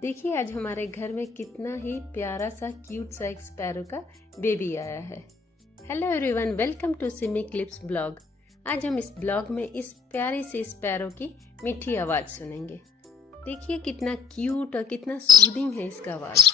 देखिए आज हमारे घर में कितना ही प्यारा सा क्यूट सा एक स्पैरो का बेबी आया है। Hello everyone, welcome to Simi clips blog. आज हम इस ब्लॉग में इस प्यारी सी स्पैरो की मीठी आवाज़ सुनेंगे। देखिए कितना क्यूट और कितना सूदिंग है इसका आवाज़।